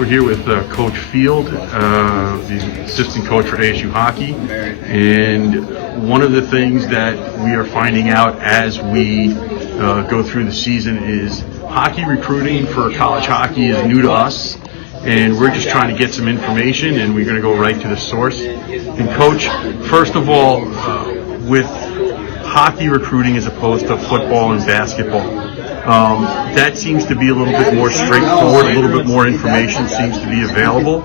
We're here with Coach Field, the assistant coach for ASU hockey, and one of the things that we are finding out as we go through the season is hockey recruiting for college hockey is new to us, and we're just trying to get some information, and we're going to go right to the source. And Coach, first of all, with hockey recruiting as opposed to football and basketball, that seems to be a little bit more straightforward, a little bit more information seems to be available.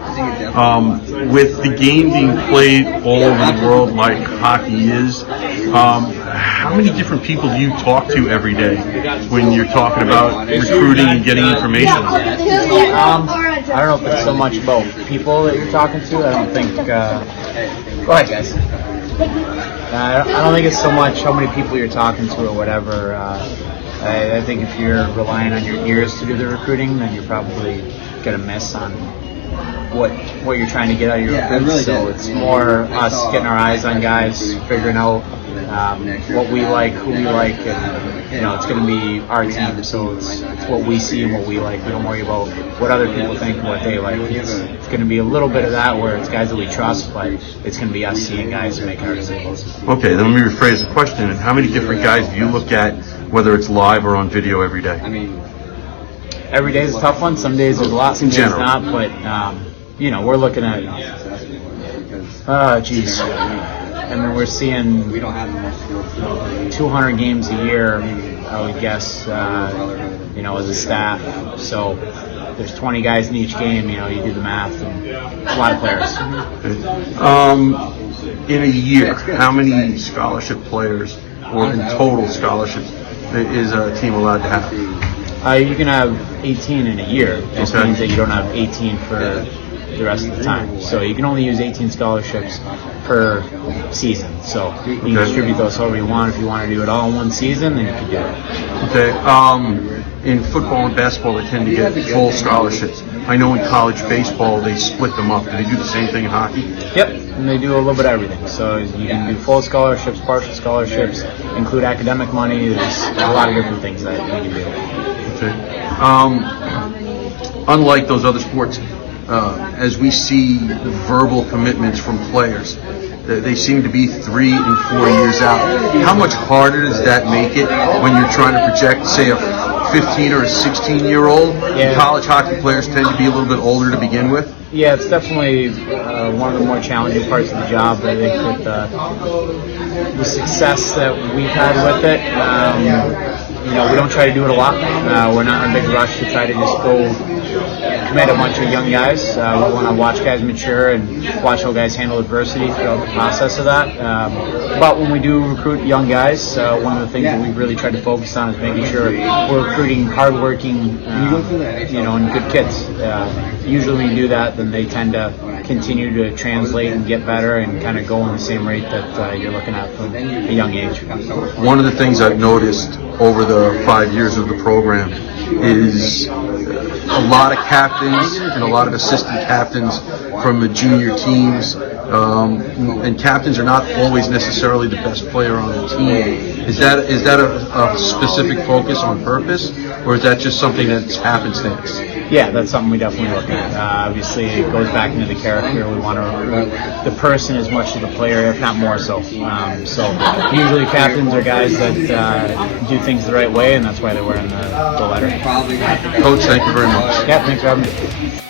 With the game being played all over the world like hockey is, how many different people do you talk to every day when you're talking about recruiting and getting information? I don't know if it's so much about people that you're talking to. I don't think, go ahead guys. I don't think it's so much how many people you're talking to or whatever. I think if you're relying on your ears to do the recruiting, then you're probably going to miss on what you're trying to get out of your recruits. So it's more us getting our eyes on guys, figuring out what we like, who we like, and it's going to be our team. So it's what we see and what we like. We don't worry about what other people think and what they like. It's going to be a little bit of that where it's guys that we trust, but it's going to be us seeing guys and making our decisions. Okay, then let me rephrase the question. How many different guys do you look at, whether it's live or on video, every day? Every day is a tough one. Some days there's a lot, some days not. But we're looking at we're seeing 200 games a year, I would guess, as a staff. So there's 20 guys in each game. You do the math, and a lot of players. In a year, how many scholarship players, or in total scholarships, is a team allowed to have? You can have 18 in a year. It just means that you don't have 18 for the rest of the time. So you can only use 18 scholarships per season. So you can distribute those however you want. If you want to do it all in one season, then you can do it. Okay. In football and basketball, they tend to get full scholarships. I know in college baseball, they split them up. Do they do the same thing in hockey? Yep, and they do a little bit of everything. So you can do full scholarships, partial scholarships, include academic money. There's a lot of different things that you can do. Okay. Unlike those other sports, as we see verbal commitments from players, they seem to be 3 and 4 years out. How much harder does that make it when you're trying to project, say, a 15 or a 16-year-old? Yeah. College hockey players tend to be a little bit older to begin with. Yeah, it's definitely one of the more challenging parts of the job. I think with the success that we've had with it, we don't try to do it a lot. We're not in a big rush to try to just go commit a bunch of young guys. We want to watch guys mature and watch how guys handle adversity throughout the process of that. But when we do recruit young guys, one of the things that we really try to focus on is making sure we're recruiting hardworking, and good kids. Usually when you do that, then they tend to continue to translate and get better and kind of go in the same rate that you're looking at from a young age. One of the things I've noticed over the 5 years of the program is a lot of captains and a lot of assistant captains from the junior teams, and captains are not always necessarily the best player on the team. Is that a specific focus on purpose, or is that just something that's happenstance? Yeah, that's something we definitely look at. Obviously, it goes back into the character. We want to recruit the person as much as the player, if not more so. So usually captains are guys that do things the right way, and that's why they're wearing the letter. Coach, thank you very much. Yeah, thanks for having me.